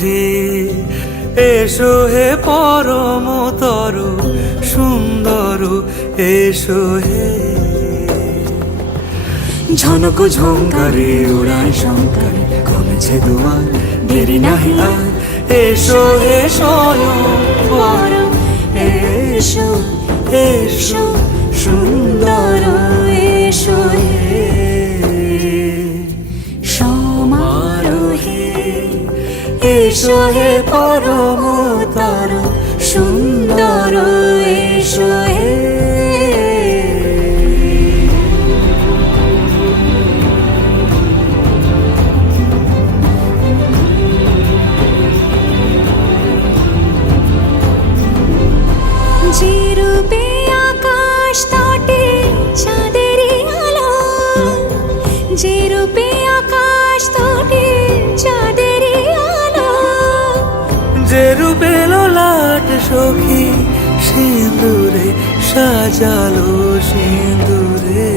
হে, এসো হে পরমতর সুন্দর, এসো হে। ঝনক ঝঙ্কারে উড়ায় শঙ্কারে, কমেছে দুয়ার, দেরি নাহি আর। এসো হে স্বয়ং পরম, এসো এসো সুন্দর, এসো হে সমারোহে। এসো হে পরমতর সুন্দর, এসো হে। যে রূপে আকাশ তটে চাঁদেরই আলো, যে রূপে আকাশ তটে চাঁদেরই আলো, যে রূপে ললাট সখী সিঁদুরে সাজালো সিঁদুরে।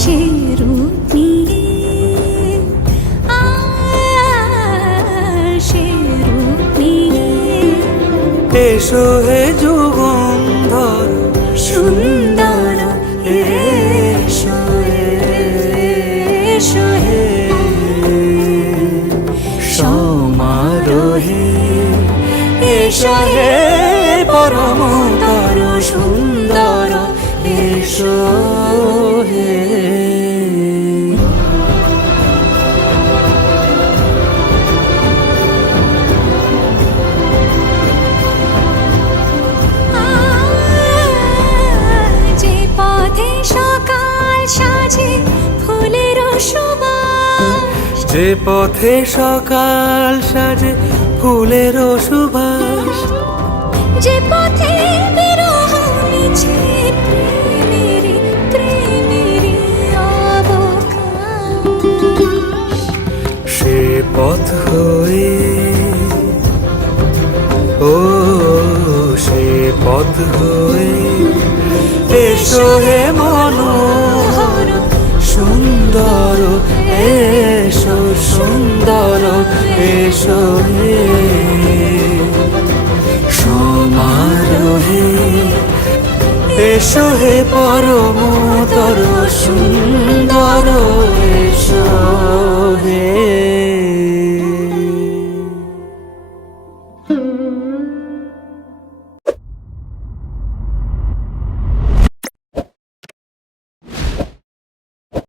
সে রূপ নিয়ে সে রূপ নিয়ে এসো হে যুগন্ধর সুন্দর, এসো এসো হে সমারোহে। এসো হে পরমতর সুন্দর, এসো হে। যে পথে সকাল সাজে ফুলের সুবাস, যে পথে সকাল সাজে ফুলের সুবাস, যে পথে বিরহ মিছে প্রেমেরই প্রেমেরই অবকাশ, সে পথ হয়ে, ও সে পথ হয়ে। এসো হে মনোহর সুন্দর, এসো সুন্দর, এসো হে সমারোহে। এসো হে পরমতর সুন্দর, এসো হে।